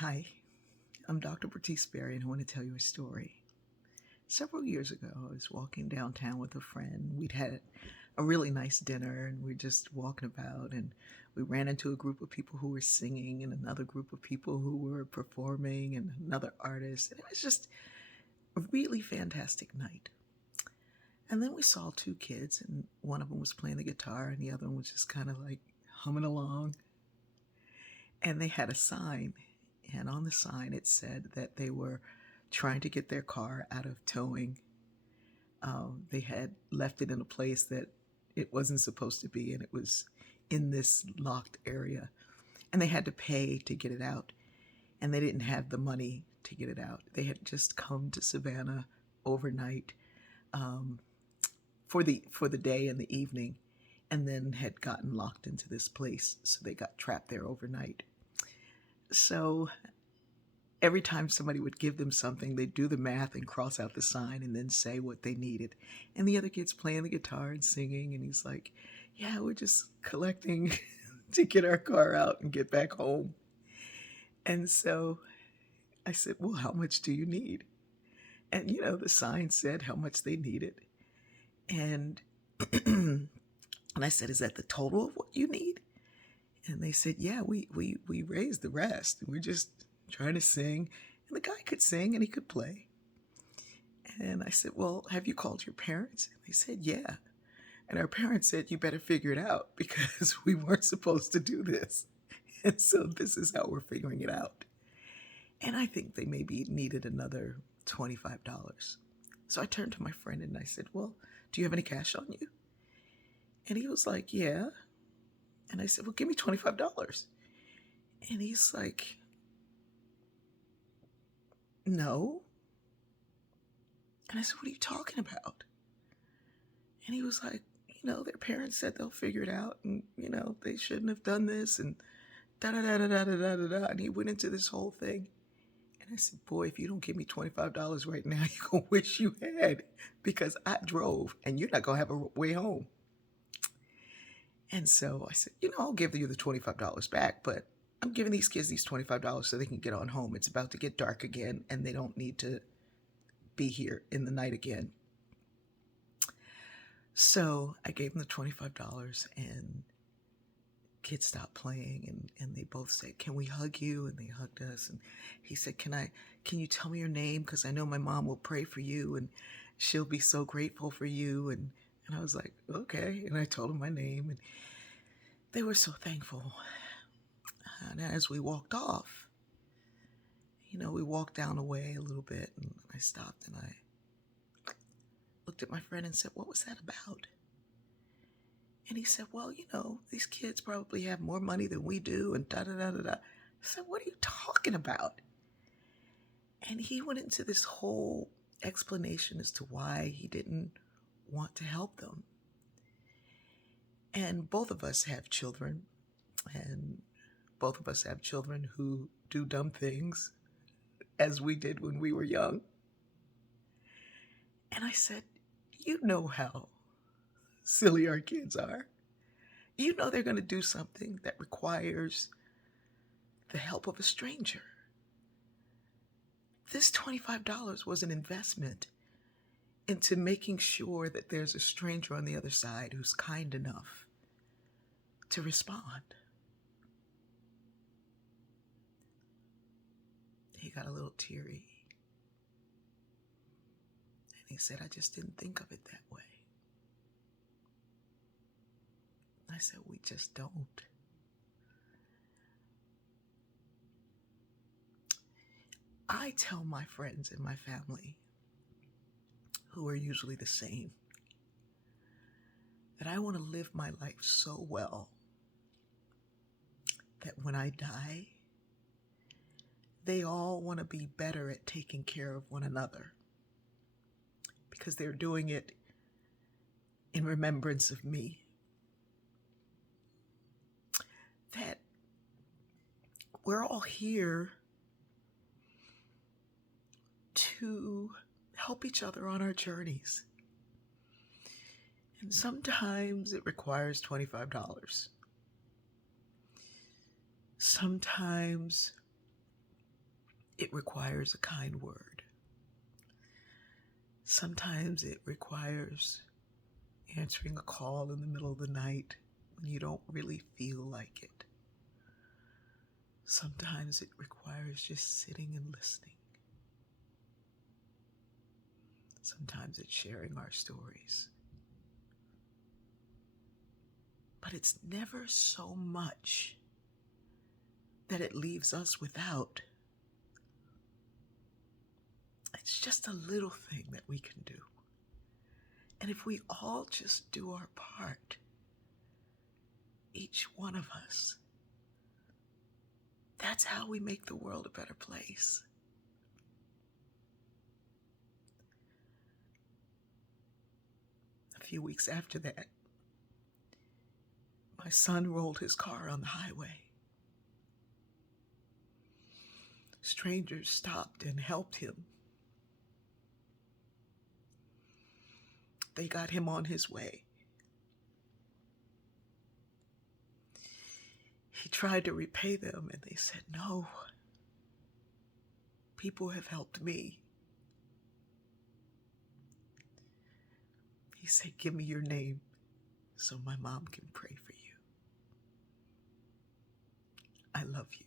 Hi, I'm Dr. Bertice Berry, and I want to tell you a story. Several years ago, I was walking downtown with a friend. We'd had a really nice dinner, and we are just walking about, and we ran into a group of people who were singing, and another group of people who were performing, and another artist. And it was just a really fantastic night. And then we saw two kids, and one of them was playing the guitar, and the other one was just kind of like humming along. And they had a sign, and on the sign it said that they were trying to get their car out of towing. They had left it in a place that it wasn't supposed to be, and it was in this locked area, and they had to pay to get it out, and they didn't have the money to get it out. They had just come to Savannah overnight, um, for the day and the evening, and then had gotten locked into this place, so they got trapped there overnight. So every time somebody would give them something, they'd do the math and cross out the sign and then say what they needed. And the other kid's playing the guitar and singing, and he's like, "Yeah, we're just collecting to get our car out and get back home." And so I said, "Well, how much do you need?" And the sign said how much they needed. And and I said, "Is that the total of what you need?" And they said, "Yeah, we raised the rest. We're just trying to sing." And the guy could sing and he could play. And I said, "Well, have you called your parents?" And they said, "Yeah." And our parents said, "You better figure it out because we weren't supposed to do this. And so this is how we're figuring it out." And I think they maybe needed another $25. So I turned to my friend and I said, "Well, do you have any cash on you?" And he was like, "Yeah." And I said, "Well, give me $25." And he's like, "No." And I said, "What are you talking about?" And he was like, "Their parents said they'll figure it out, and they shouldn't have done this, and da da da da da da da da." And he went into this whole thing. And I said, "Boy, if you don't give me $25 right now, you're gonna wish you had, because I drove, and you're not gonna have a way home." And so I said, "I'll give you the $25 back, but I'm giving these kids these $25 so they can get on home. It's about to get dark again, and they don't need to be here in the night again." So I gave them the $25, and kids stopped playing, and they both said, "Can we hug you?" And they hugged us. And he said, Can you tell me your name? Because I know my mom will pray for you, and she'll be so grateful for you." And I was like, "Okay." And I told him my name, and they were so thankful. And as we walked off, we walked down the way a little bit, and I stopped and I looked at my friend and said, "What was that about?" And he said, "Well, these kids probably have more money than we do, and da da da da da." I said, "What are you talking about?" And he went into this whole explanation as to why he didn't want to help them. And both of us have children, and both of us have children who do dumb things, as we did when we were young. And I said, "You know how silly our kids are. They're going to do something that requires the help of a stranger. This $25 was an investment into making sure that there's a stranger on the other side who's kind enough to respond." He got a little teary, and he said, "I just didn't think of it that way." I said, "We just don't." I tell my friends and my family, who are usually the same, that I want to live my life so well that when I die, they all want to be better at taking care of one another, because they're doing it in remembrance of me. That we're all here to help each other on our journeys. And sometimes it requires $25. Sometimes it requires a kind word. Sometimes it requires answering a call in the middle of the night when you don't really feel like it. Sometimes it requires just sitting and listening. Sometimes it's sharing our stories. But it's never so much that it leaves us without. It's just a little thing that we can do. And if we all just do our part, each one of us, that's how we make the world a better place. A few weeks after that, my son rolled his car on the highway. Strangers stopped and helped him. They got him on his way. He tried to repay them, and they said, "No, people have helped me." He said, "Give me your name so my mom can pray for you. I love you."